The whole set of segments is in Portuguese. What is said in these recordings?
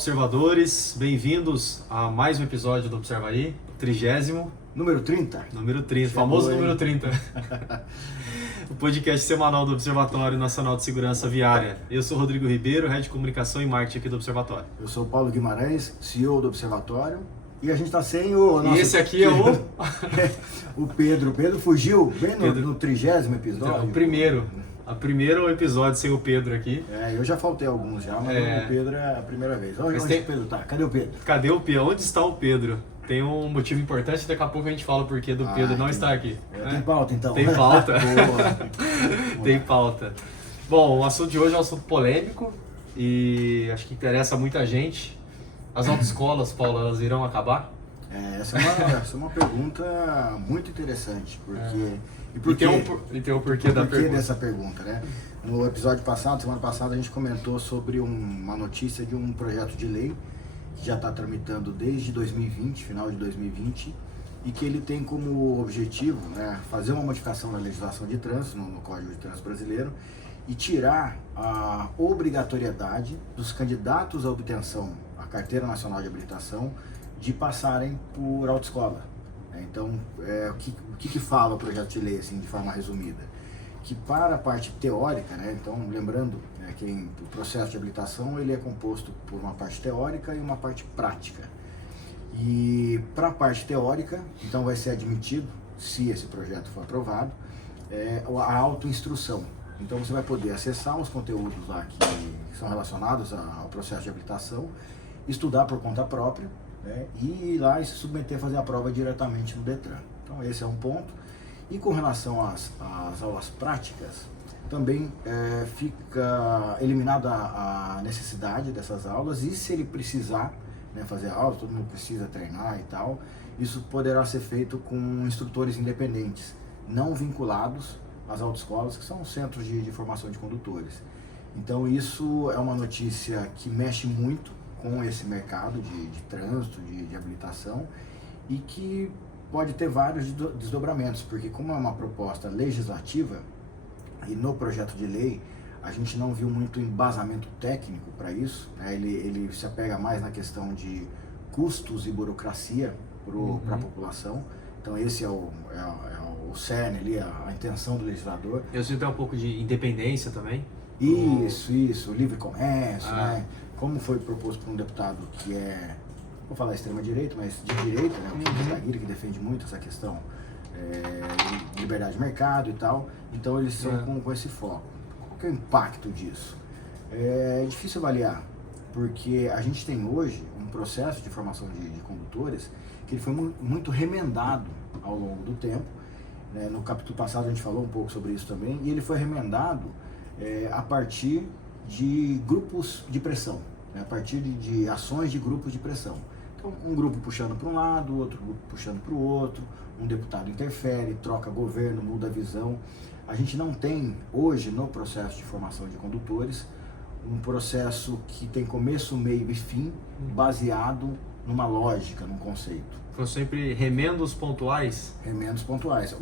observadores, bem-vindos a mais um episódio do Observa Aí, 30º. Número 30? Número 30, Chegou, famoso hein? número 30. O podcast semanal do Observatório Nacional de Segurança Viária. Eu sou Rodrigo Ribeiro, Head de Comunicação e Marketing aqui do Observatório. Eu sou Paulo Guimarães, CEO do Observatório. E a gente está sem o nosso... E esse aqui é o... o Pedro. O Pedro fugiu bem Pedro. no 30º episódio. O primeiro episódio sem o Pedro aqui. Eu já faltei alguns já, mas o Pedro é a primeira vez. Onde o Pedro tá? Cadê o Pedro? Cadê o Pedro? Onde está o Pedro? Tem um motivo importante, daqui a pouco a gente fala o porquê do Pedro não estar aqui. Tem pauta então? Tem pauta. Boa. Tem pauta. Bom, o assunto de hoje é um assunto polêmico e acho que interessa muita gente. As autoescolas, Paulo, elas irão acabar? Essa é uma pergunta muito interessante, porque... E tem o porquê da pergunta. Dessa pergunta, né? No episódio passado, semana passada, a gente comentou sobre uma notícia de um projeto de lei que já está tramitando desde 2020, final de 2020, e que ele tem como objetivo, né, fazer uma modificação na legislação de trânsito, no Código de Trânsito Brasileiro, e tirar a obrigatoriedade dos candidatos à obtenção à Carteira Nacional de Habilitação de passarem por autoescola. Então, o que fala o projeto de lei, assim, de forma resumida? Que para a parte teórica, né, então lembrando que o processo de habilitação ele é composto por uma parte teórica e uma parte prática. E para a parte teórica, então vai ser admitido, se esse projeto for aprovado, a autoinstrução. Então você vai poder acessar os conteúdos lá que são relacionados ao processo de habilitação, estudar por conta própria, né, e ir lá e se submeter a fazer a prova diretamente no Detran. Então esse é um ponto. E com relação às aulas práticas, também fica eliminada a necessidade dessas aulas, e se ele precisar, né, fazer aula, todo mundo precisa treinar e tal, isso poderá ser feito com instrutores independentes, não vinculados às autoescolas, que são centros de formação de condutores. Então isso é uma notícia que mexe muito com esse mercado de trânsito, de habilitação, e que pode ter vários desdobramentos, porque como é uma proposta legislativa, e no projeto de lei a gente não viu muito embasamento técnico para isso, né? Ele se apega mais na questão de custos e burocracia para a população. Então esse é o cerne ali, a intenção do legislador. Eu sinto um pouco de independência também. Isso, livre comércio, né? Como foi proposto por um deputado que vou falar extrema-direita, mas de direita, né? O Kim Kataguiri, que defende muito essa questão de liberdade de mercado e tal. Então eles são com esse foco. Qual que é o impacto disso? É difícil avaliar, porque a gente tem hoje um processo de formação de condutores que ele foi muito remendado ao longo do tempo. Né? No capítulo passado a gente falou um pouco sobre isso também, e ele foi remendado a partir de grupos de pressão, né? A partir de ações de grupos de pressão. Então, um grupo puxando para um lado, outro grupo puxando para o outro, um deputado interfere, troca governo, muda a visão. A gente não tem hoje no processo de formação de condutores um processo que tem começo, meio e fim, baseado numa lógica, num conceito. Foram sempre remendos pontuais? Remendos pontuais.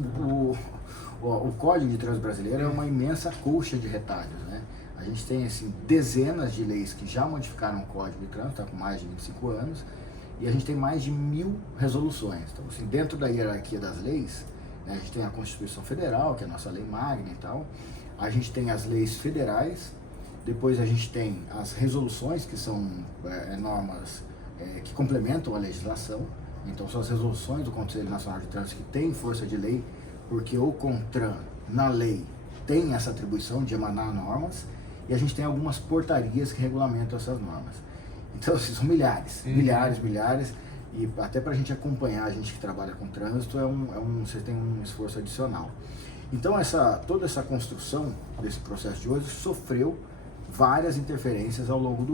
O Código de Trânsito Brasileiro é uma imensa colcha de retalhos, né? A gente tem assim, dezenas de leis que já modificaram o Código de Trânsito, está com mais de 25 anos, e a gente tem mais de 1000 resoluções. Então, assim, dentro da hierarquia das leis, né, a gente tem a Constituição Federal, que é a nossa lei magna e tal, a gente tem as leis federais, depois a gente tem as resoluções, que são normas que complementam a legislação. Então, são as resoluções do Conselho Nacional de Trânsito que têm força de lei, porque o CONTRAN, na lei, tem essa atribuição de emanar normas, e a gente tem algumas portarias que regulamentam essas normas. Então, assim, são milhares, e até para a gente acompanhar, a gente que trabalha com trânsito, você tem um esforço adicional. Então, toda essa construção desse processo de hoje sofreu várias interferências ao longo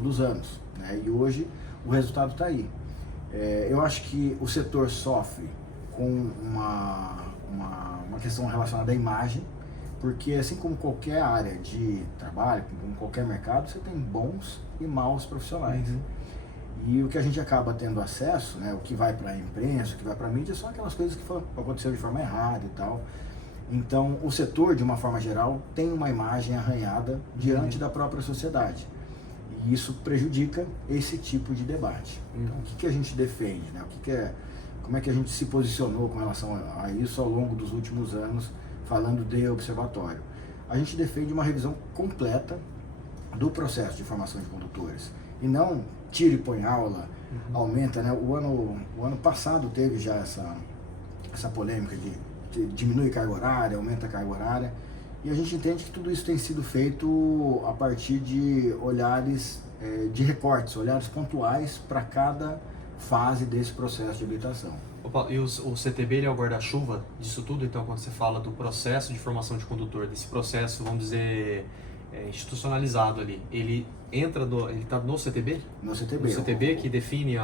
dos anos, né? E hoje o resultado está aí. Eu acho que o setor sofre com uma questão relacionada à imagem, porque assim como qualquer área de trabalho, como qualquer mercado, você tem bons e maus profissionais. E o que a gente acaba tendo acesso, né, o que vai para a imprensa, o que vai para a mídia, são aquelas coisas que aconteceram de forma errada e tal. Então, o setor, de uma forma geral, tem uma imagem arranhada diante da própria sociedade. E isso prejudica esse tipo de debate. Então, o que a gente defende, né? Como é que a gente se posicionou com relação a isso ao longo dos últimos anos, falando de observatório? A gente defende uma revisão completa do processo de formação de condutores, e não tira e põe aula, aumenta, né? O ano passado teve já essa polêmica de diminui carga horária, aumenta a carga horária, e a gente entende que tudo isso tem sido feito a partir de olhares de recortes, olhares pontuais para cada fase desse processo de habilitação. Opa, e o CTB ele é o guarda-chuva disso tudo? Então, quando você fala do processo de formação de condutor, desse processo, vamos dizer, institucionalizado ali, ele está no CTB? No CTB. No CTB que define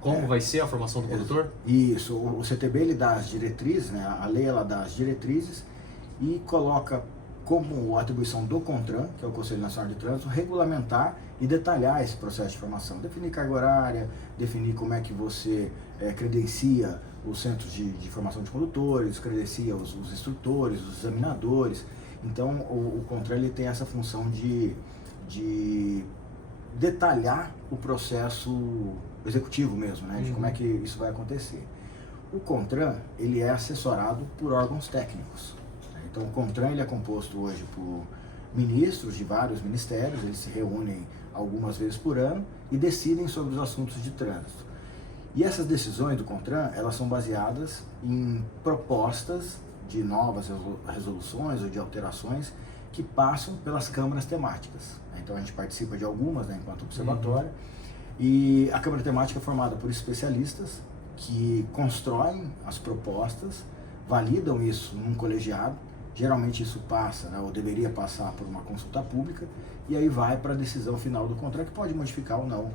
como vai ser a formação do condutor? Isso, o CTB ele dá as diretrizes, né? A lei ela dá as diretrizes e coloca como atribuição do CONTRAN, que é o Conselho Nacional de Trânsito, regulamentar e detalhar esse processo de formação. Definir carga horária, definir como é que você credencia os centros de formação de condutores, credencia os instrutores, os examinadores. Então, o CONTRAN ele tem essa função de detalhar o processo executivo mesmo, né? De como é que isso vai acontecer. O CONTRAN ele é assessorado por órgãos técnicos. Então, o CONTRAN ele é composto hoje por ministros de vários ministérios, eles se reúnem algumas vezes por ano e decidem sobre os assuntos de trânsito. E essas decisões do CONTRAN, elas são baseadas em propostas de novas resoluções ou de alterações que passam pelas câmaras temáticas. Então, a gente participa de algumas, né, enquanto observatório, e a câmara temática é formada por especialistas que constroem as propostas, validam isso num colegiado. Geralmente isso passa, né, ou deveria passar por uma consulta pública, e aí vai para a decisão final do contrato, que pode modificar ou não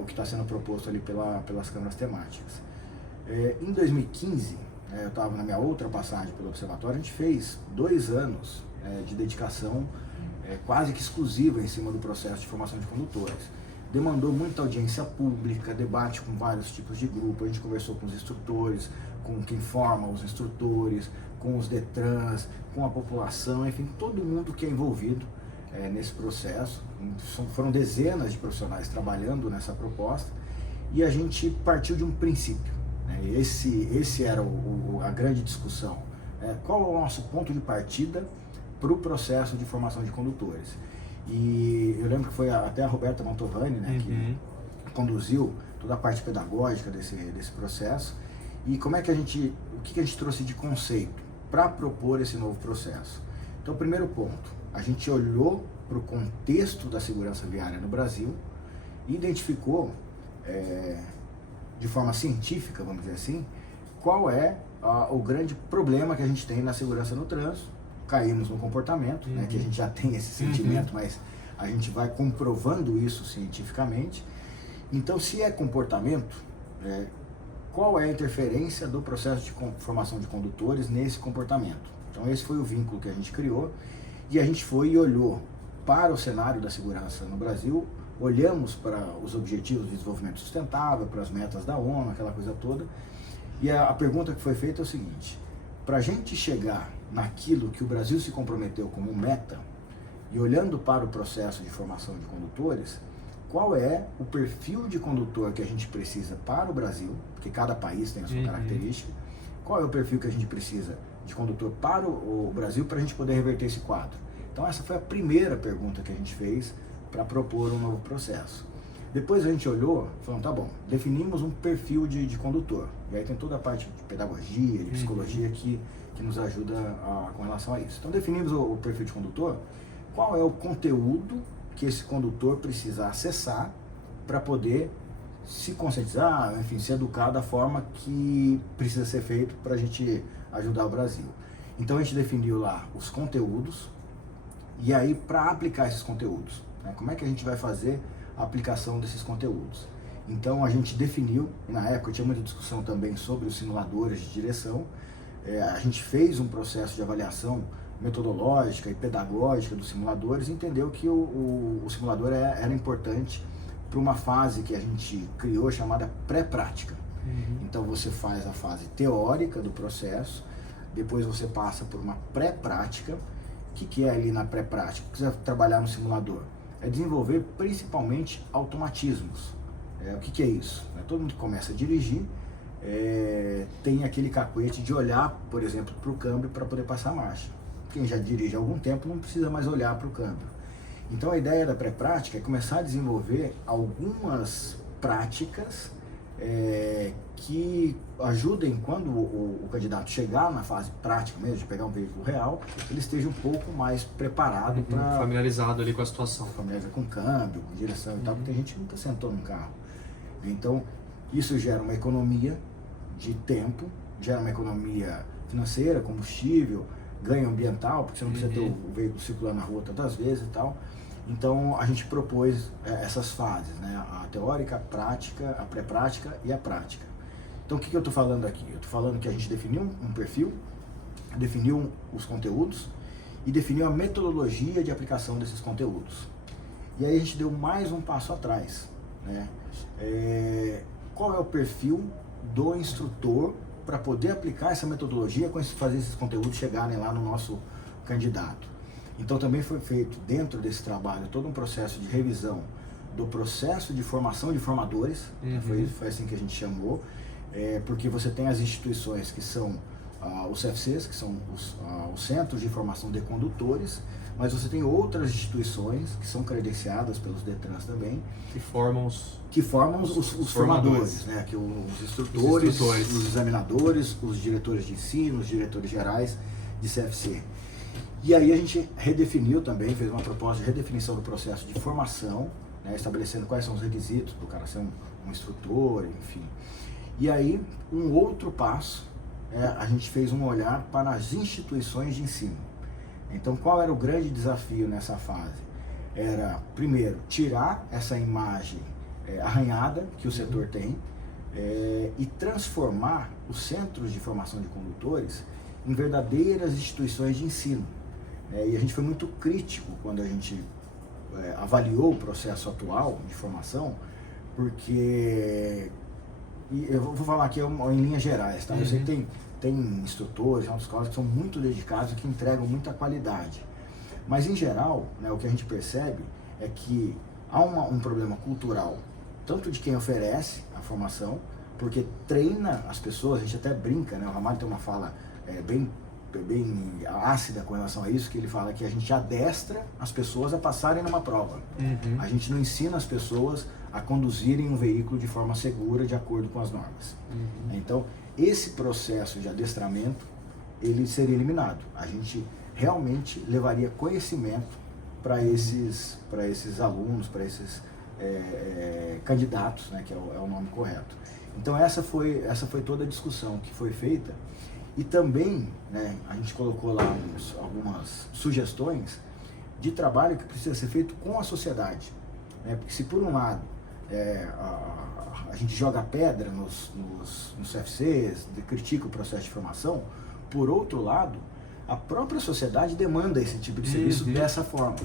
o que está sendo proposto ali pelas câmaras temáticas. Em 2015, eu estava na minha outra passagem pelo observatório, a gente fez 2 anos de dedicação quase que exclusiva em cima do processo de formação de condutores. Demandou muita audiência pública, debate com vários tipos de grupo, a gente conversou com os instrutores, com quem forma os instrutores, com os DETRANs, com a população, enfim, todo mundo que é envolvido nesse processo. Foram dezenas de profissionais trabalhando nessa proposta e a gente partiu de um princípio, né? Esse era a grande discussão. Qual é o nosso ponto de partida para o processo de formação de condutores? E eu lembro que foi até a Roberta Mantovani, né, que conduziu toda a parte pedagógica desse processo. E o que a gente trouxe de conceito para propor esse novo processo? Então, primeiro ponto, a gente olhou para o contexto da segurança viária no Brasil e identificou, de forma científica, vamos dizer assim, qual é o grande problema que a gente tem na segurança no trânsito. Caímos no comportamento, né, que a gente já tem esse sentimento, mas a gente vai comprovando isso cientificamente. Então, se é comportamento, qual é a interferência do processo de formação de condutores nesse comportamento? Então, esse foi o vínculo que a gente criou e a gente foi e olhou para o cenário da segurança no Brasil, olhamos para os objetivos de desenvolvimento sustentável, para as metas da ONU, aquela coisa toda, e a pergunta que foi feita é o seguinte: para a gente chegar naquilo que o Brasil se comprometeu como meta, e olhando para o processo de formação de condutores, qual é o perfil de condutor que a gente precisa para o Brasil, porque cada país tem a sua característica, qual é o perfil que a gente precisa de condutor para o Brasil para a gente poder reverter esse quadro? Então essa foi a primeira pergunta que a gente fez para propor um novo processo. Depois a gente olhou, falando, tá bom, definimos um perfil de condutor, e aí tem toda a parte de pedagogia, de psicologia que nos ajuda com relação a isso. Então definimos o perfil de condutor, qual é o conteúdo que esse condutor precisa acessar para poder se conscientizar, enfim, se educar da forma que precisa ser feito para a gente ajudar o Brasil. Então a gente definiu lá os conteúdos, e aí para aplicar esses conteúdos, né, como é que a gente vai fazer a aplicação desses conteúdos? Então a gente definiu, na época tinha muita discussão também sobre os simuladores de direção, a gente fez um processo de avaliação metodológica e pedagógica dos simuladores, e entendeu que o simulador era importante para uma fase que a gente criou chamada pré-prática. Então você faz a fase teórica do processo, depois você passa por uma pré-prática. O que é ali na pré-prática? O que você vai trabalhar no simulador? é desenvolver principalmente automatismos. O que é isso? Todo mundo que começa a dirigir tem aquele cacuete de olhar, por exemplo, para o câmbio para poder passar a marcha. Quem já dirige há algum tempo não precisa mais olhar para o câmbio. Então a ideia da pré-prática é começar a desenvolver algumas práticas que ajudem quando o candidato chegar na fase prática mesmo, de pegar um veículo real, ele esteja um pouco mais preparado para... Familiarizado ali com a situação. Familiarizado com câmbio, com direção e tal, porque tem gente que nunca sentou num carro. Então, isso gera uma economia de tempo, gera uma economia financeira, combustível, ganho ambiental, porque você não precisa ter o veículo circulando na rua tantas vezes e tal. Então a gente propôs essas fases, né? A teórica, a prática, a pré-prática e a prática. Então o que eu estou falando aqui? Eu estou falando que a gente definiu um perfil, definiu os conteúdos e definiu a metodologia de aplicação desses conteúdos. E aí a gente deu mais um passo atrás, né? Qual é o perfil do instrutor para poder aplicar essa metodologia, fazer esses conteúdos chegarem lá no nosso candidato? Então também foi feito dentro desse trabalho todo um processo de revisão do processo de formação de formadores, foi assim que a gente chamou, porque você tem as instituições que são os CFCs, que são os Centros de Formação de Condutores, mas você tem outras instituições que são credenciadas pelos DETRANS também, que formam os formadores, né? Que os instrutores, os examinadores, os diretores de ensino, os diretores gerais de CFC. E aí a gente redefiniu também, fez uma proposta de redefinição do processo de formação, né, estabelecendo quais são os requisitos para o cara ser um instrutor, enfim. E aí, um outro passo, a gente fez um olhar para as instituições de ensino. Então, qual era o grande desafio nessa fase? Era, primeiro, tirar essa imagem arranhada que o setor tem e transformar os centros de formação de condutores em verdadeiras instituições de ensino. E a gente foi muito crítico quando a gente avaliou o processo atual de formação, porque, e eu vou falar aqui em linhas gerais, tá? Eu sei que tem instrutores, autoescolas que são muito dedicados e que entregam muita qualidade. Mas, em geral, né, o que a gente percebe é que há um problema cultural, tanto de quem oferece a formação, porque treina as pessoas, a gente até brinca, né? O Ramalho tem uma fala bem ácida com relação a isso, que ele fala que a gente adestra as pessoas a passarem numa prova. A gente não ensina as pessoas a conduzirem um veículo de forma segura, de acordo com as normas. Então, esse processo de adestramento, ele seria eliminado. A gente realmente levaria conhecimento para esses alunos, para esses candidatos, né, que é o nome correto. Então essa foi toda a discussão que foi feita. E também, né, a gente colocou lá algumas sugestões de trabalho que precisa ser feito com a sociedade, né? Porque se por um lado a gente joga pedra nos CFCs, critica o processo de formação, por outro lado, a própria sociedade demanda esse tipo de serviço dessa forma.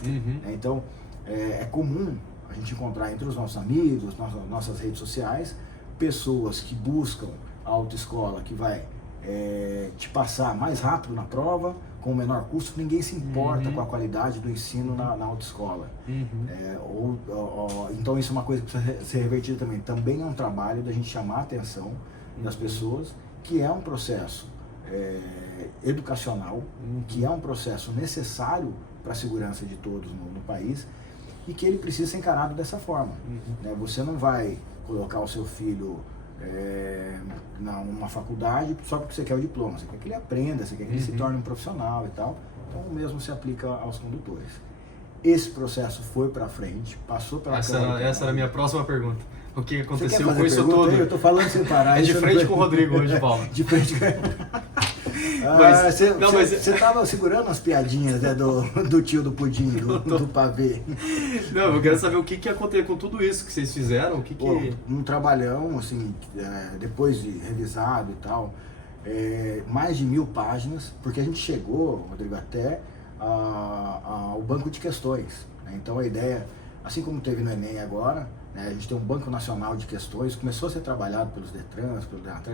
Então, é comum a gente encontrar entre os nossos amigos, nossas redes sociais, pessoas que buscam a autoescola que vai te passar mais rápido na prova, com menor custo. Ninguém se importa com a qualidade do ensino na autoescola. Então isso é uma coisa que precisa ser revertida também. Também é um trabalho da gente chamar a atenção das pessoas, que é um processo educacional, que é um processo necessário para a segurança de todos no país, e que ele precisa ser encarado dessa forma. Né? Você não vai colocar o seu filho numa faculdade só porque você quer o diploma, você quer que ele aprenda, você quer que ele se torne um profissional e tal. Então o mesmo se aplica aos condutores. Esse processo foi para frente, passou pela Câmara. Essa era a minha próxima pergunta. O que aconteceu com isso tudo? Eu tô falando sem parar. De frente com o Rodrigo hoje, Paulo. De frente Você estava segurando as piadinhas, né, do tio do pudim, do pavê. Não, eu quero saber o que aconteceu com tudo isso que vocês fizeram. Um trabalhão, assim, depois de revisado e tal, mais de 1000 páginas, porque a gente chegou, Rodrigo, até ao banco de questões. Né? Então a ideia, assim como teve no Enem agora, né, a gente tem um banco nacional de questões, começou a ser trabalhado pelos DETRANS,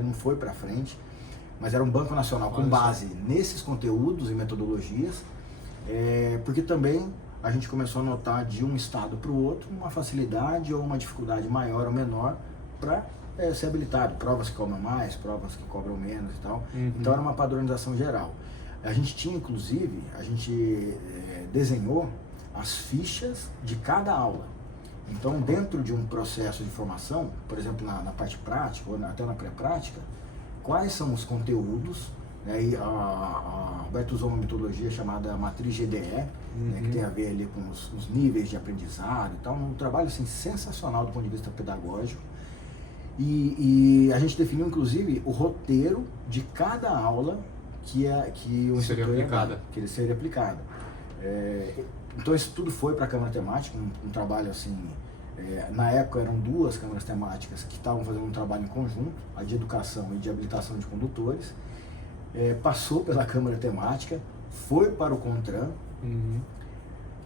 não foi para frente, mas era um banco nacional com base nesses conteúdos e metodologias, porque também a gente começou a notar de um estado para o outro uma facilidade ou uma dificuldade maior ou menor para ser habilitado. Provas que cobram mais, provas que cobram menos e tal. Então era uma padronização geral. A gente tinha, inclusive, desenhou as fichas de cada aula. Então, dentro de um processo de formação, por exemplo, na parte prática ou até na pré-prática, quais são os conteúdos, né? E a Roberto usou uma metodologia chamada matriz GDE, né, que tem a ver ali com os níveis de aprendizado e tal, um trabalho assim, sensacional do ponto de vista pedagógico. E a gente definiu, inclusive, o roteiro de cada aula que o seria aplicada. Que ele seria aplicado. Então isso tudo foi para a Câmara Temática, um trabalho assim, na época eram 2 câmaras temáticas que estavam fazendo um trabalho em conjunto, a de educação e de habilitação de condutores, passou pela Câmara Temática, foi para o CONTRAN,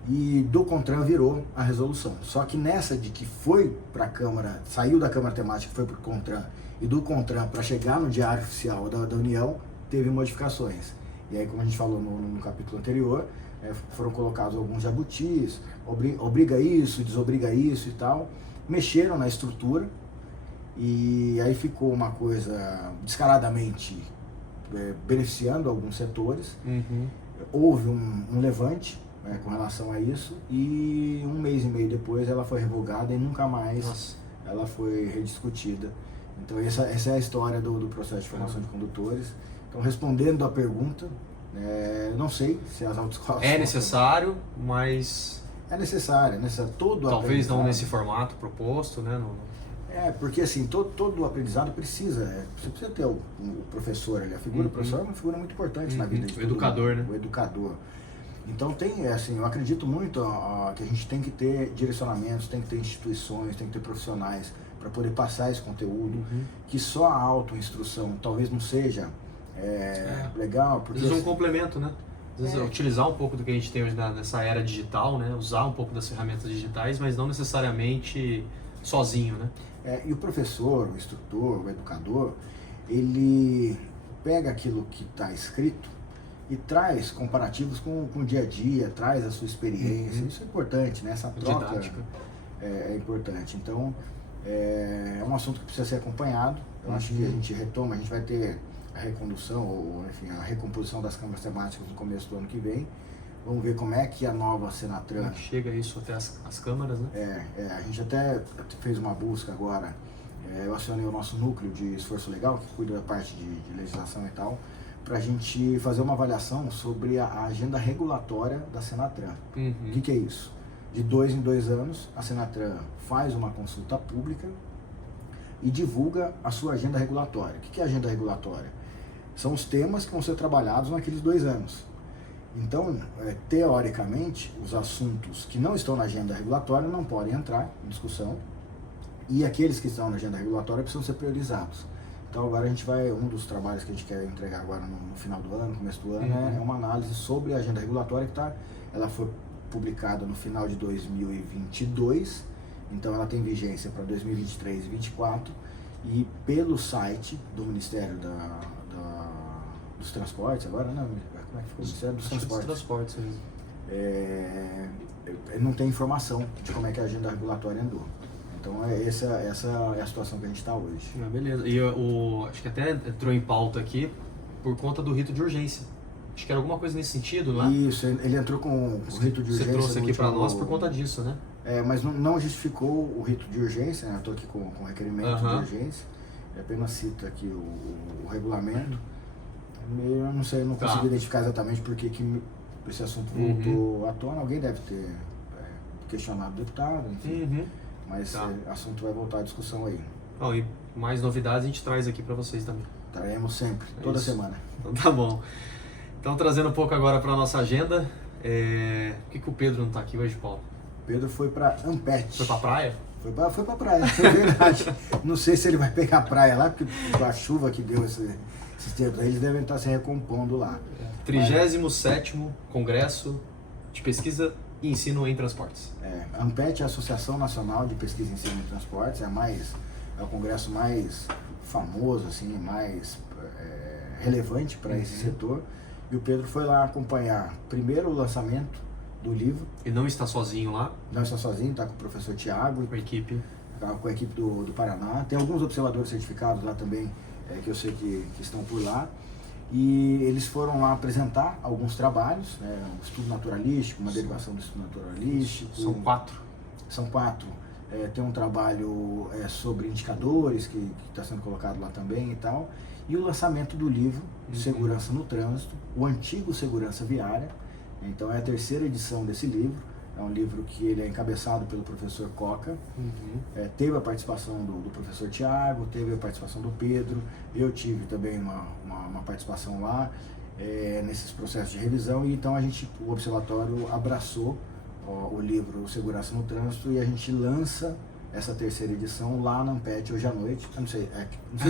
e do CONTRAN virou a resolução. Só que nessa de que foi para a Câmara, saiu da Câmara Temática, foi para o CONTRAN, e do CONTRAN para chegar no Diário Oficial da União, teve modificações. E aí, como a gente falou no capítulo anterior, foram colocados alguns jabutis, obriga isso, desobriga isso e tal, mexeram na estrutura, e aí ficou uma coisa descaradamente beneficiando alguns setores. Houve um levante com relação a isso, e 1 mês e meio depois ela foi revogada e nunca mais ela foi rediscutida. Então essa é a história do processo de formação de condutores. Então, respondendo à pergunta, não sei se as autoescolas... É necessário, mas... É necessário, todo talvez não nesse formato proposto, né? Porque assim, todo aprendizado precisa, você precisa ter o professor ali, a figura do professor é uma figura muito importante na vida de todo mundo. O educador, né? O educador. Então eu acredito muito que a gente tem que ter direcionamentos, tem que ter instituições, tem que ter profissionais para poder passar esse conteúdo, que só a autoinstrução talvez não seja legal. Porque às vezes um complemento, né? Às vezes utilizar um pouco do que a gente tem hoje nessa era digital, né? Usar um pouco das ferramentas digitais, mas não necessariamente sozinho, né? E o professor, o instrutor, o educador, ele pega aquilo que está escrito e traz comparativos com o dia a dia, traz a sua experiência. Isso é importante, né? Essa troca didática é importante. Então, é um assunto que precisa ser acompanhado. Eu acho que a gente retoma, a gente vai ter a recondução, ou enfim, a recomposição das câmaras temáticas no começo do ano que vem. Vamos ver como é que a nova Senatran... Como é que chega isso até as câmaras, né? A gente até fez uma busca agora, eu acionei o nosso núcleo de esforço legal, que cuida da parte de legislação e tal, para a gente fazer uma avaliação sobre a agenda regulatória da Senatran. O que é isso? De 2 em 2 anos, a Senatran faz uma consulta pública e divulga a sua agenda regulatória. O que é a agenda regulatória? São os temas que vão ser trabalhados naqueles 2 anos. Então, teoricamente, os assuntos que não estão na agenda regulatória não podem entrar em discussão, e aqueles que estão na agenda regulatória precisam ser priorizados. Então agora um dos trabalhos que a gente quer entregar agora no final do ano, começo do ano, é uma análise sobre a agenda regulatória ela foi publicada no final de 2022, então ela tem vigência para 2023 e 2024, e pelo site do Ministério dos Transportes, agora, né? Como é que ficou? Ministério dos Transportes mesmo. Não tem informação de como é que a agenda regulatória andou. Então essa é a situação que a gente está hoje. Beleza. E acho que até entrou em pauta aqui por conta do rito de urgência. Acho que era alguma coisa nesse sentido, não é? Isso, ele entrou com o rito de urgência. Você trouxe aqui para nós por conta disso, né? Mas não justificou o rito de urgência, né? Eu estou aqui com o requerimento de urgência. Apenas cita aqui o regulamento. Eu não sei, não consigo identificar exatamente por que esse assunto voltou à tona. Alguém deve ter questionado o deputado, enfim. Mas o assunto vai voltar à discussão aí. E mais novidades a gente traz aqui para vocês também. Traremos sempre, toda semana. Então tá bom. Então trazendo um pouco agora para a nossa agenda, por que o Pedro não está aqui hoje, Paulo? Pedro foi para Ampete. Foi para a praia? Foi pra praia, é verdade. Não sei se ele vai pegar a praia lá, porque com a chuva que deu esses tempos aí, eles devem estar se recompondo lá. 37º Congresso de Pesquisa e Ensino em Transportes. A Ampete é a Associação Nacional de Pesquisa e Ensino em Transportes, é o congresso mais famoso, assim, mais relevante para esse setor. E o Pedro foi lá acompanhar primeiro o lançamento do livro. E não está sozinho lá? Não está sozinho, está com o professor Tiago. Com a equipe. Tá com a equipe do Paraná. Tem alguns observadores certificados lá também, que eu sei que estão por lá. E eles foram lá apresentar alguns trabalhos, né, um estudo naturalístico, uma derivação do estudo naturalístico. São 4. São 4. Tem um trabalho sobre indicadores que está sendo colocado lá também e tal. E o lançamento do livro Segurança no Trânsito, o antigo Segurança Viária. Então é a 3ª edição desse livro. É um livro que ele é encabeçado pelo professor Coca. Teve a participação do professor Tiago, teve a participação do Pedro. Eu tive também uma participação lá nesses processos de revisão. E então o Observatório abraçou o livro Segurança no Trânsito e a gente lança essa 3ª edição lá na Ampet hoje à noite. Eu não sei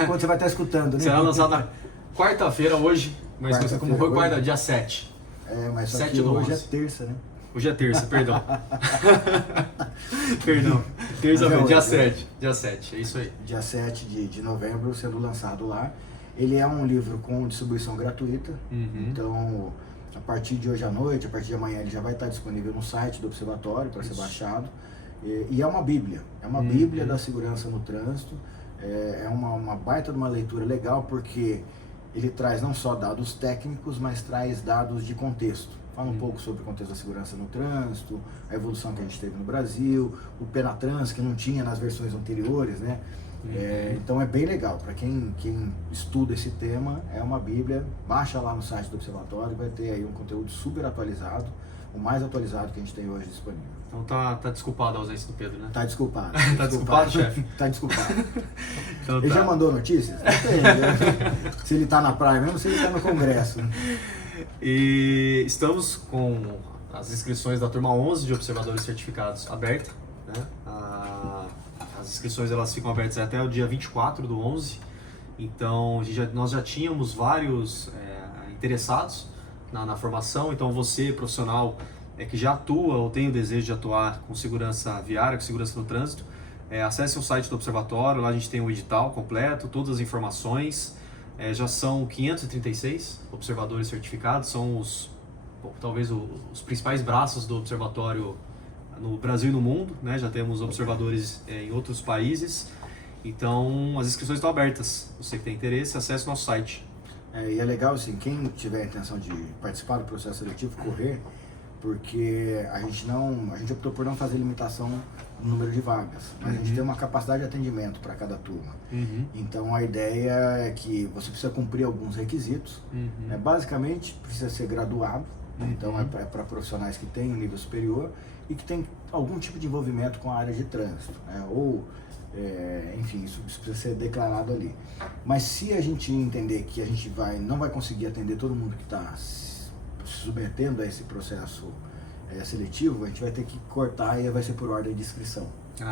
quando você vai estar escutando, né? Será lançado na quarta-feira hoje, mas não sei como foi, quarta, dia 7. Mas só que hoje é terça, né? Hoje é terça, perdão. Perdão. Terça-feira, dia 7. Dia 7, é isso aí. Dia 7 de novembro sendo lançado lá. Ele é um livro com distribuição gratuita, então a partir de hoje à noite, a partir de amanhã ele já vai estar disponível no site do Observatório para ser baixado. E é uma bíblia, bíblia da segurança no trânsito, é uma baita de uma leitura legal porque ele traz não só dados técnicos, mas traz dados de contexto. Fala um pouco sobre o contexto da segurança no trânsito, a evolução que a gente teve no Brasil, o Penatrans que não tinha nas versões anteriores, né? Então é bem legal, para quem estuda esse tema, é uma bíblia, baixa lá no site do Observatório, vai ter aí um conteúdo super atualizado, o mais atualizado que a gente tem hoje disponível. Então tá desculpado a ausência do Pedro, né? Tá desculpado. Tá desculpado, chefe? Tá desculpado. Então, ele já mandou notícias? Depende, né? Se ele tá na praia mesmo, se ele tá no congresso. E estamos com as inscrições da turma 11 de observadores certificados aberta, né? As inscrições elas ficam abertas até o dia 24 do 11, então nós já tínhamos vários interessados na formação, então você, profissional que já atua ou tem o desejo de atuar com segurança viária, com segurança no trânsito, acesse o site do Observatório, lá a gente tem o edital completo, todas as informações. Já são 536 observadores certificados, são talvez os principais braços do Observatório no Brasil e no mundo, né? Já temos observadores em outros países, então as inscrições estão abertas. Você que tem interesse, acesse o nosso site. E é legal assim, quem tiver a intenção de participar do processo seletivo, correr, porque a gente optou por não fazer limitação no número de vagas, mas a gente tem uma capacidade de atendimento para cada turma. Então a ideia é que você precisa cumprir alguns requisitos, basicamente precisa ser graduado, então é para profissionais que têm um nível superior e que tem algum tipo de envolvimento com a área de trânsito, né? Enfim, isso precisa ser declarado ali. Mas se a gente entender que a gente não vai conseguir atender todo mundo que está se submetendo a esse processo seletivo, a gente vai ter que cortar e vai ser por ordem de inscrição.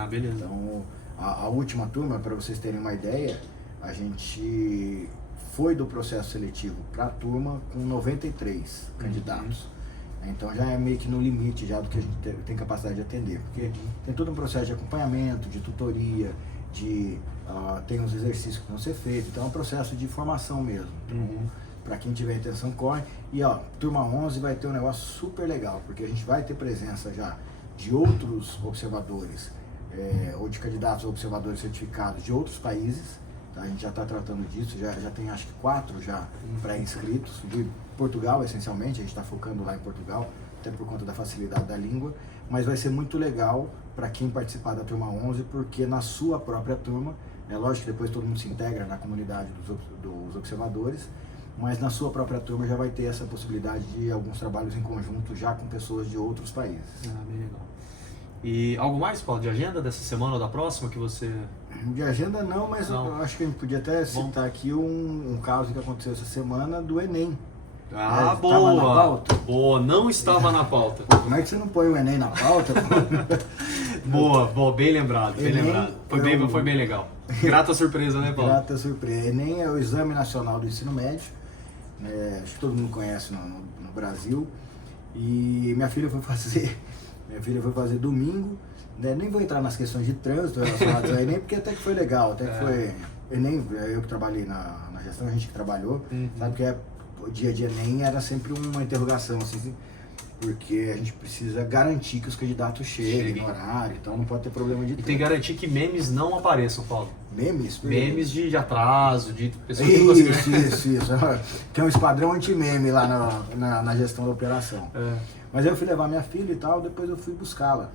Beleza. Então, a última turma, para vocês terem uma ideia, a gente foi do processo seletivo para a turma com 93 candidatos. Então já é meio que no limite já do que a gente tem capacidade de atender, porque tem todo um processo de acompanhamento, de tutoria, tem os exercícios que vão ser feitos, então é um processo de formação mesmo. Então, para quem tiver intenção, corre. E turma 11 vai ter um negócio super legal, porque a gente vai ter presença já de outros observadores, ou de candidatos a observadores certificados de outros países. Tá? A gente já está tratando disso, já tem acho que 4 já pré-inscritos, de Portugal essencialmente, a gente está focando lá em Portugal, até por conta da facilidade da língua, mas vai ser muito legal para quem participar da turma 11, porque na sua própria turma, é lógico que depois todo mundo se integra na comunidade dos observadores, mas na sua própria turma já vai ter essa possibilidade de alguns trabalhos em conjunto já com pessoas de outros países. Bem legal. E algo mais, Paulo, de agenda dessa semana ou da próxima que você... De agenda não, mas não. Eu acho que a gente podia até citar aqui um caso que aconteceu essa semana do Enem. Boa! Boa, não estava na pauta. Como é que você não põe o Enem na pauta? Boa, bem lembrado, bem lembrado. Foi bem legal. Grata surpresa, né, Paulo? Grata surpresa. Enem é o Exame Nacional do Ensino Médio, acho que todo mundo conhece no Brasil, e minha filha foi fazer domingo, nem vou entrar nas questões de trânsito relacionadas ao Enem, porque até que foi legal, até que foi... Enem, eu que trabalhei na gestão, a gente que trabalhou, sabe que o dia a dia Enem era sempre uma interrogação, assim, porque a gente precisa garantir que os candidatos cheguem no horário, então não pode ter problema de E tempo. tem que garantir que memes não apareçam, Paulo. Memes? Memes de atraso, de pessoas que não conseguem... Isso. Tem um esquadrão anti-meme lá na gestão da operação. Mas aí eu fui levar minha filha e tal, depois eu fui buscá-la.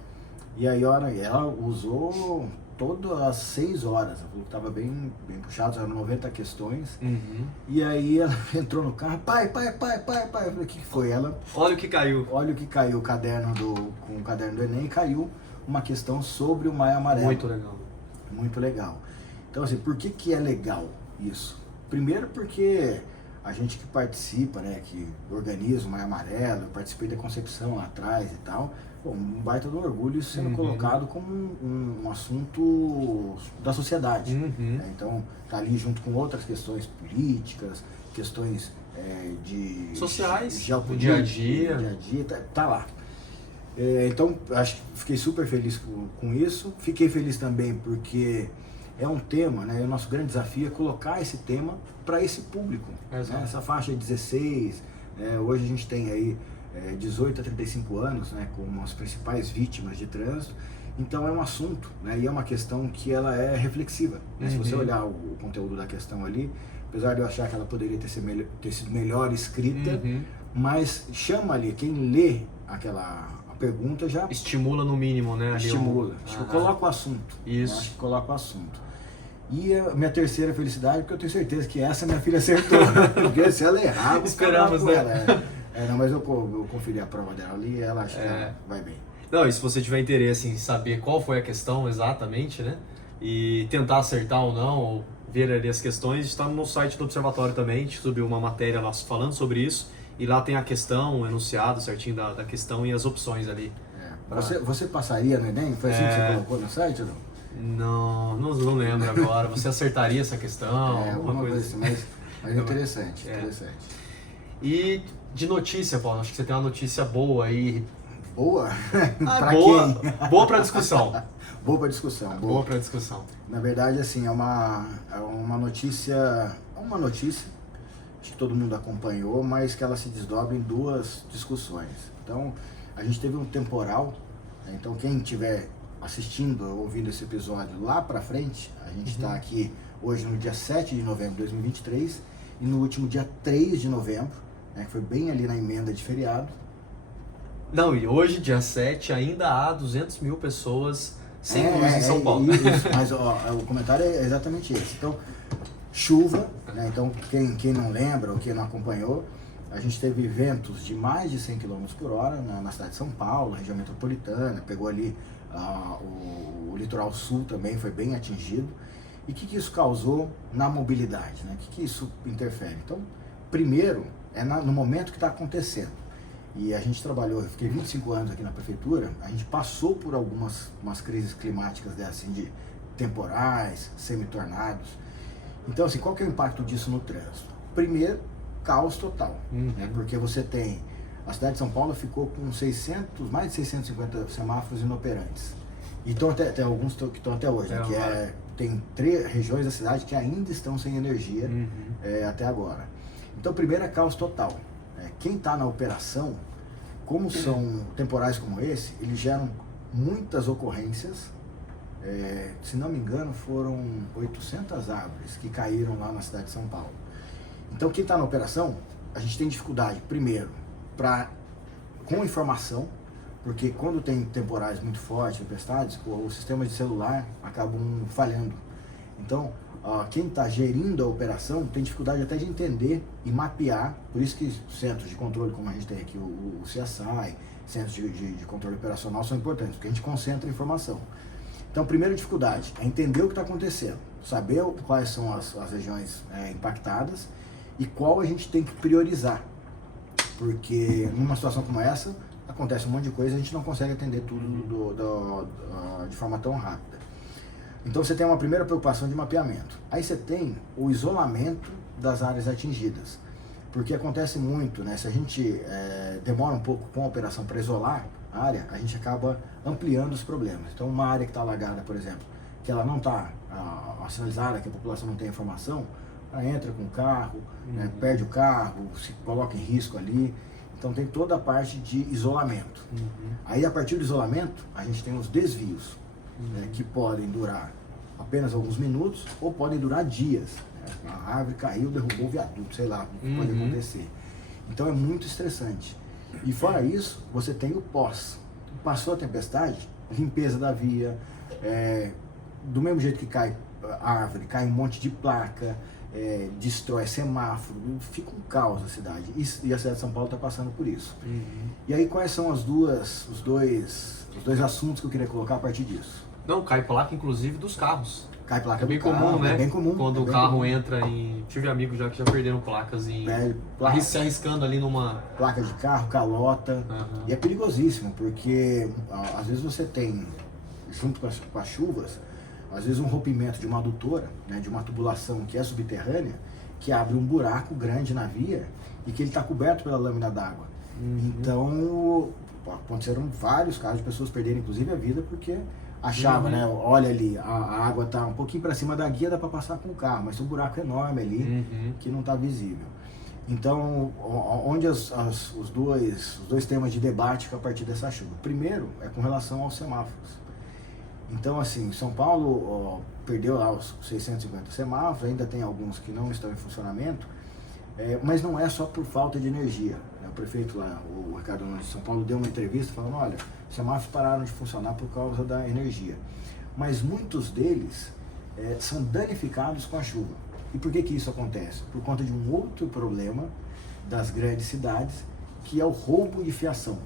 E aí ela usou todas as 6 horas, ela falou que estava bem puxado, eram 90 questões. E aí ela entrou no carro, pai. Eu falei, o que foi? Ela... Olha o que caiu. Olha o que caiu, com o caderno do Enem, caiu uma questão sobre o Maio Amarelo. Muito legal. Muito legal. Então, assim, por que é legal isso? Primeiro porque a gente que participa, né, que organiza o Maio Amarelo, eu participei da concepção lá atrás e tal, pô, um baita do orgulho isso sendo colocado como um assunto da sociedade. Né? Então, tá ali junto com outras questões políticas, questões de... sociais, do dia a dia. Tá lá. Então, acho que fiquei super feliz com isso. Fiquei feliz também porque é um tema, né? O nosso grande desafio é colocar esse tema para esse público. Né? Essa faixa de 16, hoje a gente tem aí 18 a 35 anos, né? Como as principais vítimas de trânsito. Então é um assunto, né? E é uma questão que ela é reflexiva. Né? Se você olhar o conteúdo da questão ali, apesar de eu achar que ela poderia ter sido melhor escrita, mas chama ali, quem lê a pergunta já... estimula no mínimo, né? Estimula. Acho que coloca o assunto. Isso. Acho que coloca o assunto. E a minha terceira felicidade, porque eu tenho certeza que essa minha filha acertou. Porque se ela errar, esperamos, né? Não, mas eu conferi a prova dela ali e ela acha que ela vai bem. Não, e se você tiver interesse em saber qual foi a questão exatamente, né? E tentar acertar ou não, ou ver ali as questões, está no site do Observatório também, a gente subiu uma matéria lá falando sobre isso. E lá tem a questão, o enunciado certinho da questão e as opções ali. Você passaria no Enem? Foi assim que você colocou no site ou não? Não lembro agora. Você acertaria essa questão? Alguma coisa assim, mas interessante. E de notícia, Paulo, acho que você tem uma notícia boa aí. Boa? Pra quem? Boa pra discussão. Boa pra discussão. Boa pra discussão. Na verdade, assim, é uma notícia, acho que todo mundo acompanhou, mas que ela se desdobra em 2 discussões. Então, a gente teve um temporal, né? Então quem estiver assistindo ou ouvindo esse episódio lá pra frente, a gente está aqui hoje no dia 7 de novembro de 2023 e no último dia 3 de novembro, né, que foi bem ali na emenda de feriado. Não, e hoje, dia 7, ainda há 200 mil pessoas sem luz em São Paulo. Isso, mas o comentário é exatamente esse. Então, chuva, né? Então quem não lembra ou quem não acompanhou, a gente teve ventos de mais de 100 km por hora na cidade de São Paulo, região metropolitana, pegou ali o litoral sul também, foi bem atingido. E o que isso causou na mobilidade, né? O que isso interfere? Então, primeiro, no momento que está acontecendo. E a gente trabalhou, eu fiquei 25 anos aqui na prefeitura, a gente passou por umas crises climáticas dessas, assim, de temporais, semitornados. Então, assim, qual que é o impacto disso no trânsito? Primeiro, caos total, né? Porque você tem... A cidade de São Paulo ficou com mais de 650 semáforos inoperantes. E tem alguns que estão até hoje, né? Tem 3 regiões da cidade que ainda estão sem energia até agora. Então, primeiro é caos total. Quem está na operação, como são temporais como esse, eles geram muitas ocorrências. Se não me engano, foram 800 árvores que caíram lá na cidade de São Paulo. Então, quem está na operação, a gente tem dificuldade, primeiro, com informação, porque quando tem temporais muito fortes, tempestades, os sistemas de celular acabam falhando. Então, quem está gerindo a operação tem dificuldade até de entender e mapear, por isso que centros de controle, como a gente tem aqui, o CSI, centros de controle operacional são importantes, porque a gente concentra a informação. Então, primeira dificuldade é entender o que está acontecendo, saber quais são as regiões impactadas e qual a gente tem que priorizar, porque numa situação como essa, acontece um monte de coisa e a gente não consegue atender tudo de forma tão rápida. Então você tem uma primeira preocupação de mapeamento. Aí você tem o isolamento das áreas atingidas, porque acontece muito, né? Se a gente demora um pouco com a operação para isolar a área, a gente acaba ampliando os problemas. Então uma área que está alagada, por exemplo, que ela não está sinalizada, que a população não tem informação, ela entra com o carro, né, perde o carro, se coloca em risco ali. Então tem toda a parte de isolamento. Aí a partir do isolamento, a gente tem os desvios, né, que podem durar apenas alguns minutos ou podem durar dias. Né? A árvore caiu, derrubou o viaduto, sei lá, o que pode acontecer. Então é muito estressante. E fora isso, você tem o pós. Passou a tempestade, limpeza da via, do mesmo jeito que cai a árvore, cai um monte de placa, destrói semáforo, fica um caos a cidade. E a cidade de São Paulo está passando por isso. E aí quais são os dois assuntos que eu queria colocar a partir disso? Não, cai placa inclusive dos carros. Cai placa É bem do carro, comum, né? É bem comum. Quando é o bem carro comum. entra em... Tive amigos já que já perderam placas em... se arriscando ali numa... Placa de carro, calota. Aham. E é perigosíssimo, porque às vezes você tem, junto com as chuvas, às vezes um rompimento de uma adutora, né, de uma tubulação que é subterrânea, que abre um buraco grande na via e que ele está coberto pela lâmina d'água. Então, aconteceram vários casos de pessoas perderem inclusive a vida porque achava, né, olha ali, a água está um pouquinho para cima da guia, dá para passar com o carro, mas tem um buraco enorme ali que não está visível. Então, onde os dois temas de debate a partir dessa chuva? Primeiro é com relação aos semáforos. Então, assim, São Paulo perdeu lá os 650 semáforos, ainda tem alguns que não estão em funcionamento, mas não é só por falta de energia. Né? O prefeito lá, o Ricardo Nunes de São Paulo, deu uma entrevista falando, olha, os semáforos pararam de funcionar por causa da energia. Mas muitos deles são danificados com a chuva. E por que isso acontece? Por conta de um outro problema das grandes cidades, que é o roubo de fiação,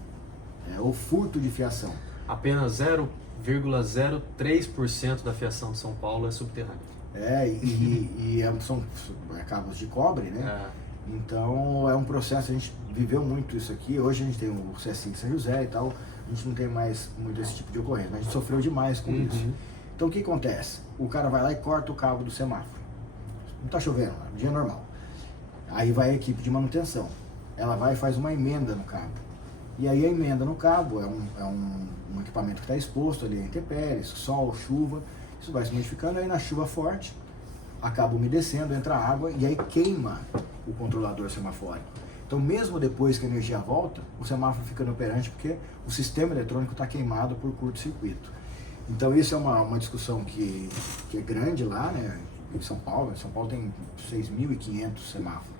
o furto de fiação. Apenas 0,03% da fiação de São Paulo é subterrânea. São cabos de cobre, né? Então é um processo, a gente viveu muito isso aqui. Hoje a gente tem o CSI de São José e tal, a gente não tem mais muito esse tipo de ocorrência, mas a gente sofreu demais com isso. Então o que acontece? O cara vai lá e corta o cabo do semáforo. Não está chovendo, é um dia normal. Aí vai a equipe de manutenção. Ela vai e faz uma emenda no cabo. E aí a emenda no cabo é um equipamento que está exposto ali a intempéries, sol, chuva. Isso vai se modificando, aí na chuva forte, acaba umedecendo, entra água e aí queima o controlador semafórico. Então mesmo depois que a energia volta, o semáforo fica inoperante porque o sistema eletrônico está queimado por curto-circuito. Então isso é uma discussão que é grande lá, né? Em São Paulo. Em São Paulo tem 6.500 semáforos.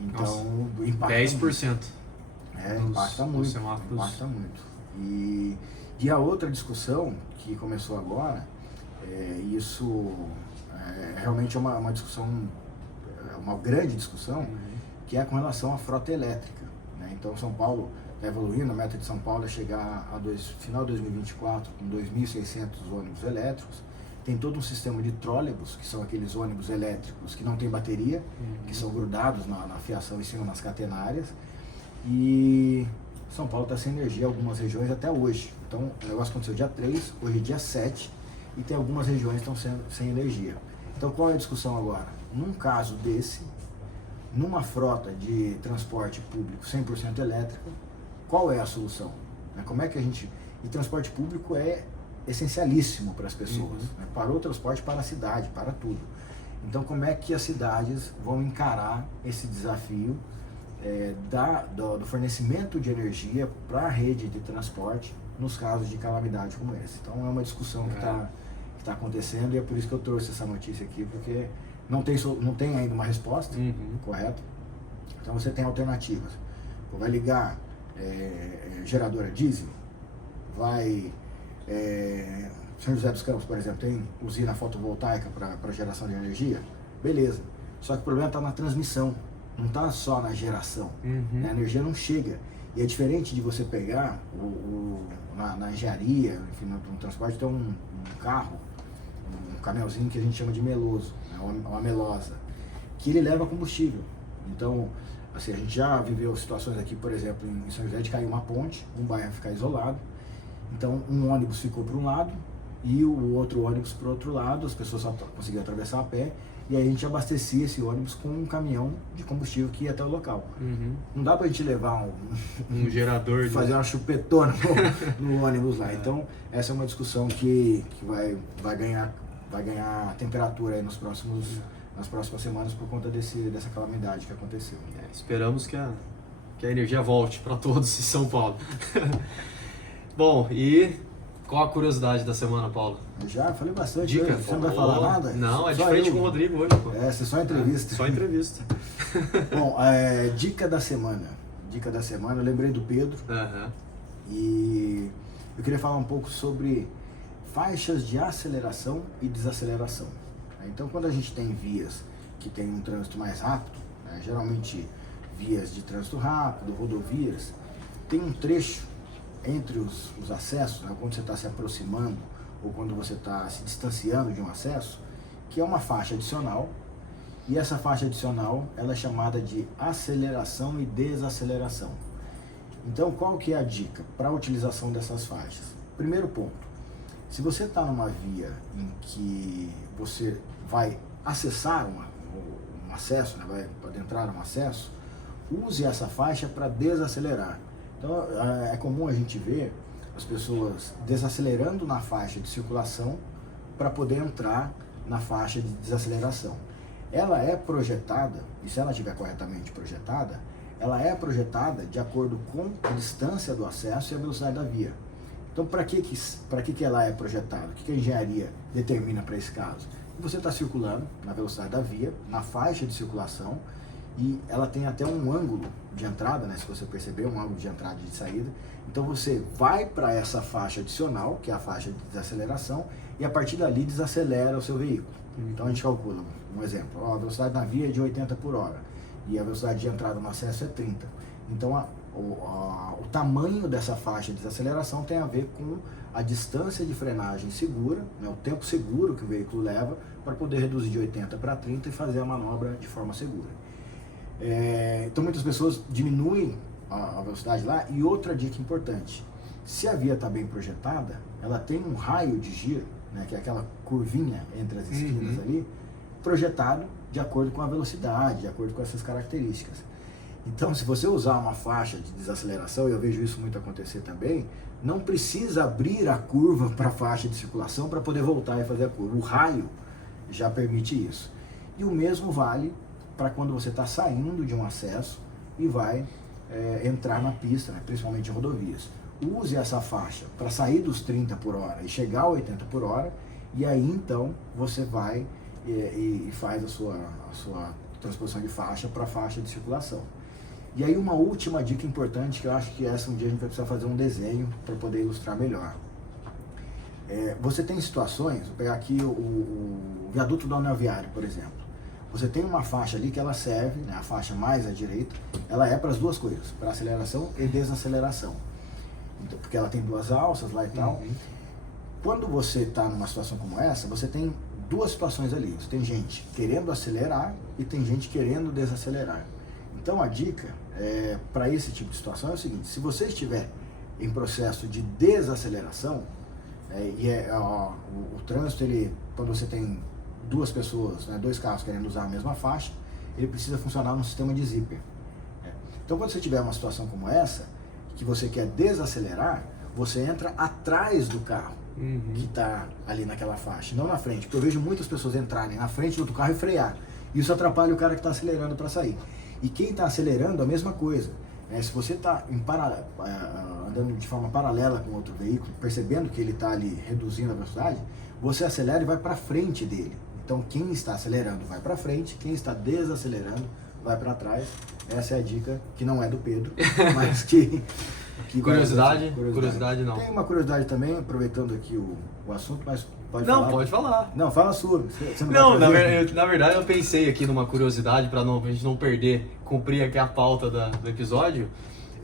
Então, impacta 10%. Muito. Impacta muito. Semáforos. Impacta muito. E a outra discussão que começou agora, isso realmente é uma discussão, uma grande discussão, que é com relação à frota elétrica. Né? Então, São Paulo está evoluindo, a meta de São Paulo é chegar final de 2024 com 2.600 ônibus elétricos. Tem todo um sistema de trólebus, que são aqueles ônibus elétricos que não tem bateria, que são grudados na fiação em cima nas catenárias. E São Paulo está sem energia em algumas regiões até hoje. Então o negócio aconteceu dia 3, hoje é dia 7, e tem algumas regiões que estão sem energia. Então qual é a discussão agora? Num caso desse, numa frota de transporte público 100% elétrico, qual é a solução? Como é que a gente... E transporte público é essencialíssimo para as pessoas, né? Para o transporte, para a cidade, para tudo. Então, como é que as cidades vão encarar esse desafio do fornecimento de energia para a rede de transporte nos casos de calamidade como esse? Então, é uma discussão que está acontecendo e é por isso que eu trouxe essa notícia aqui, porque não tem ainda uma resposta correta. Então, você tem alternativas. Vai ligar geradora diesel, vai... São José dos Campos, por exemplo, tem usina fotovoltaica para geração de energia, beleza. Só que o problema está na transmissão, não está só na geração. A energia não chega. E é diferente de você pegar na engenharia, enfim, no transporte, tem um carro, um caminhãozinho que a gente chama de meloso, né, uma melosa, que ele leva combustível. Então, assim, a gente já viveu situações aqui, por exemplo, em São José, de cair uma ponte, um bairro ficar isolado. Então, um ônibus ficou para um lado e o outro ônibus para o outro lado, as pessoas só conseguiam atravessar a pé, e aí a gente abastecia esse ônibus com um caminhão de combustível que ia até o local. Não dá para a gente levar um gerador, fazer uma chupetona no ônibus lá. Então, essa é uma discussão que vai ganhar temperatura aí nas próximas semanas por conta dessa calamidade que aconteceu. Esperamos que que a energia volte para todos em São Paulo. Bom, e qual a curiosidade da semana, Paulo? Já falei bastante. Dica? Hoje. Você não vai falar nada? Não, é Só diferente eu. com o Rodrigo hoje, pô. Essa é só entrevista. Só entrevista. Bom, dica da semana. Dica da semana, eu lembrei do Pedro. E eu queria falar um pouco sobre faixas de aceleração e desaceleração. Então, quando a gente tem vias que tem um trânsito mais rápido, geralmente vias de trânsito rápido, rodovias, tem um trecho entre os acessos, quando você está se aproximando ou quando você está se distanciando de um acesso, que é uma faixa adicional, e essa faixa adicional ela é chamada de aceleração e desaceleração. Então, qual que é a dica para a utilização dessas faixas? Primeiro ponto, se você está numa via em que você vai acessar um acesso, vai adentrar um acesso, use essa faixa para desacelerar. Então, é comum a gente ver as pessoas desacelerando na faixa de circulação para poder entrar na faixa de desaceleração. Ela é projetada, e se ela estiver corretamente projetada, ela é projetada de acordo com a distância do acesso e a velocidade da via. Então, para que ela é projetada? O que a engenharia determina para esse caso? Você está circulando na velocidade da via, na faixa de circulação, e ela tem até um ângulo de entrada, se você perceber, um ângulo de entrada e de saída. Então você vai para essa faixa adicional, que é a faixa de desaceleração, e a partir dali desacelera o seu veículo. Então a gente calcula, um exemplo, a velocidade na via é de 80 por hora, e a velocidade de entrada no acesso é 30. Então o tamanho dessa faixa de desaceleração tem a ver com a distância de frenagem segura, o tempo seguro que o veículo leva para poder reduzir de 80 para 30 e fazer a manobra de forma segura. Então muitas pessoas diminuem a velocidade lá. E outra dica importante, se a via está bem projetada, ela tem um raio de giro, que é aquela curvinha entre as esquinas ali, projetado de acordo com a velocidade, de acordo com essas características. Então, se você usar uma faixa de desaceleração, e eu vejo isso muito acontecer também, não precisa abrir a curva para a faixa de circulação para poder voltar e fazer a curva. O raio já permite isso. E o mesmo vale para quando você está saindo de um acesso e vai entrar na pista, principalmente em rodovias. Use essa faixa para sair dos 30 por hora e chegar a 80 por hora, e aí então você vai e faz a sua transposição de faixa para a faixa de circulação. E aí uma última dica importante, que eu acho que essa um dia a gente vai precisar fazer um desenho para poder ilustrar melhor. Você tem situações, vou pegar aqui o viaduto do anel viário, por exemplo. Você tem uma faixa ali que ela serve, a faixa mais à direita, ela é para as duas coisas, para aceleração e desaceleração. Então, porque ela tem duas alças lá e tal. Quando você está numa situação como essa, você tem duas situações ali. Você tem gente querendo acelerar e tem gente querendo desacelerar. Então a dica para esse tipo de situação é o seguinte: se você estiver em processo de desaceleração, o trânsito, quando você tem duas pessoas, dois carros querendo usar a mesma faixa, ele precisa funcionar num sistema de zíper. Então quando você tiver uma situação como essa, que você quer desacelerar, você entra atrás do carro que está ali naquela faixa, não na frente, porque eu vejo muitas pessoas entrarem na frente do outro carro e frear. Isso atrapalha o cara que está acelerando para sair. E quem está acelerando, a mesma coisa. Se você está andando de forma paralela com outro veículo, percebendo que ele está ali reduzindo a velocidade, você acelera e vai para frente dele. Então quem está acelerando vai para frente, quem está desacelerando vai para trás. Essa é a dica, que não é do Pedro, mas que Curiosidade não. Tem uma curiosidade também, aproveitando aqui o assunto, mas pode não, falar. Não, pode falar. Não, fala a sua. Você não, na verdade eu pensei aqui numa curiosidade para a gente não perder, cumprir aqui a pauta do episódio,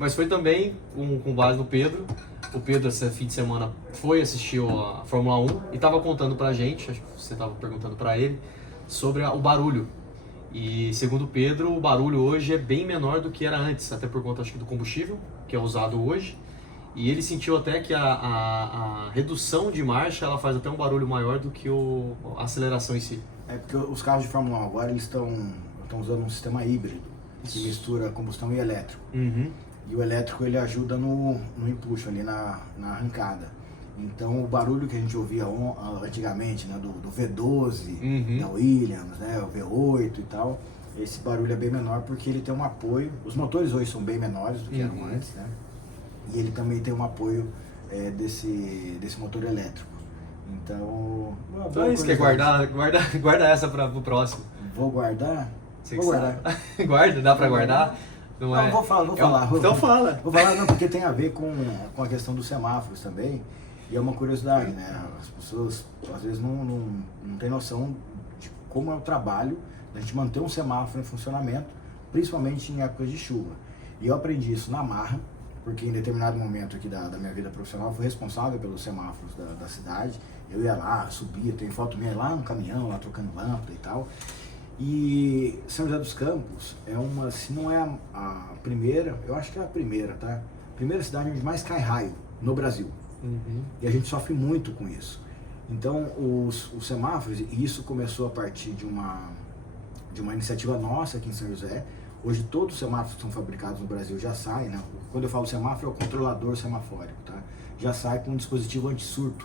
mas foi também com base no Pedro. O Pedro, esse fim de semana, foi assistir a Fórmula 1 e estava contando pra gente, acho que você estava perguntando para ele, sobre o barulho. E segundo o Pedro, o barulho hoje é bem menor do que era antes, até por conta, acho que, do combustível, que é usado hoje. E ele sentiu até que a redução de marcha, ela faz até um barulho maior do que a aceleração em si. Porque os carros de Fórmula 1 agora, eles estão usando um sistema híbrido, que mistura combustão e elétrico. E o elétrico, ele ajuda no empuxo, ali na arrancada. Então o barulho que a gente ouvia antigamente, do V12, da Williams, o V8 e tal, esse barulho é bem menor porque ele tem um apoio. Os motores hoje são bem menores do que eram antes, né? E ele também tem um apoio desse motor elétrico. Então, Então é isso, quer guarda essa para o próximo. Vou guardar? Vou guardar. Guarda, dá para guardar? Não, vou falar. Então fala. Vou falar não, porque tem a ver com a questão dos semáforos também. E é uma curiosidade, né? As pessoas às vezes não têm noção de como é o trabalho da gente manter um semáforo em funcionamento, principalmente em épocas de chuva. E eu aprendi isso na marra, porque em determinado momento aqui da minha vida profissional eu fui responsável pelos semáforos da cidade. Eu ia lá, subia, tem foto minha lá no caminhão, lá trocando lâmpada e tal. E São José dos Campos é uma, se não é a primeira, eu acho que é a primeira, tá? Primeira cidade onde mais cai raio no Brasil. E a gente sofre muito com isso. Então os semáforos, e isso começou a partir de uma iniciativa nossa aqui em São José. Hoje todos os semáforos que são fabricados no Brasil já saem, né? Quando eu falo semáforo é o controlador semafórico, tá? Já sai com um dispositivo anti-surto.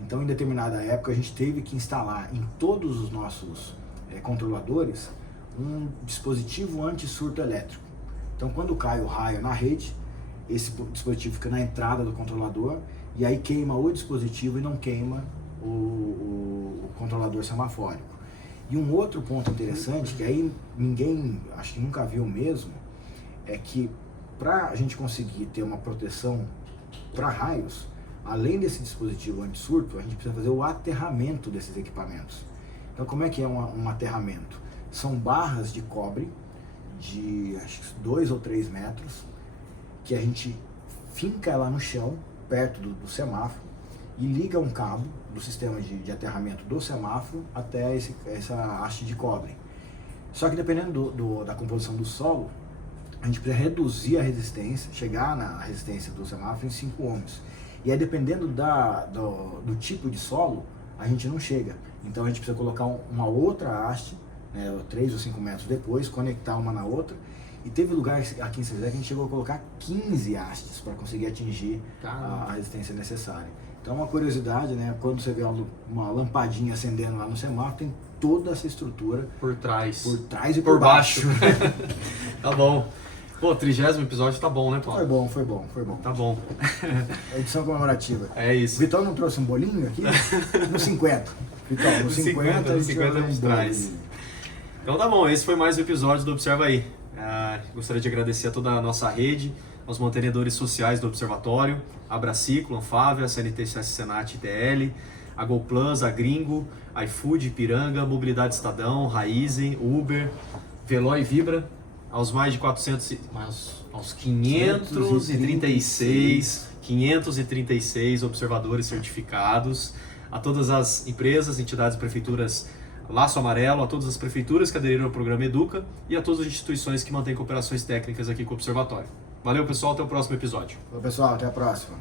Então em determinada época a gente teve que instalar em todos os nossos controladores um dispositivo anti-surto elétrico. Então quando cai o raio na rede, esse dispositivo fica na entrada do controlador e aí queima o dispositivo e não queima o controlador semafórico. E um outro ponto interessante, que aí ninguém, acho que nunca viu mesmo, é que para a gente conseguir ter uma proteção para raios, além desse dispositivo anti-surto, a gente precisa fazer o aterramento desses equipamentos. Então como é que é um aterramento? São barras de cobre de acho que 2 ou 3 metros, que a gente finca lá no chão, perto do semáforo, e liga um cabo do sistema de aterramento do semáforo até essa haste de cobre. Só que dependendo da composição do solo, a gente precisa reduzir a resistência, chegar na resistência do semáforo em 5 ohms. E aí dependendo do tipo de solo, a gente não chega. Então a gente precisa colocar uma outra haste, 3 ou 5 metros depois, conectar uma na outra. E teve lugar aqui em São José que a gente chegou a colocar 15 hastes para conseguir atingir a resistência necessária. Então é uma curiosidade, né? Quando você vê uma lampadinha acendendo lá no semáforo, tem toda essa estrutura por trás e por baixo. Tá bom. Pô, 30º episódio tá bom, né, Paulo? Foi bom. Tá bom. Edição comemorativa. É isso. O Vitão não trouxe um bolinho aqui? No 50. Vitão, no 50 a gente traz. Então tá bom, esse foi mais um episódio do Observa Aí. Gostaria de agradecer a toda a nossa rede, aos mantenedores sociais do Observatório, a Abraciclo, Anfávia, CNTS Senat ITL, a GoPlus, a Gringo, iFood, Ipiranga, Mobilidade Estadão, Raizen, Uber, Veloy e Vibra, aos mais de 400, aos 536 observadores certificados, a todas as empresas, entidades, prefeituras Laço Amarelo, a todas as prefeituras que aderiram ao programa Educa e a todas as instituições que mantêm cooperações técnicas aqui com o Observatório. Valeu, pessoal, até o próximo episódio. Pessoal, até a próxima.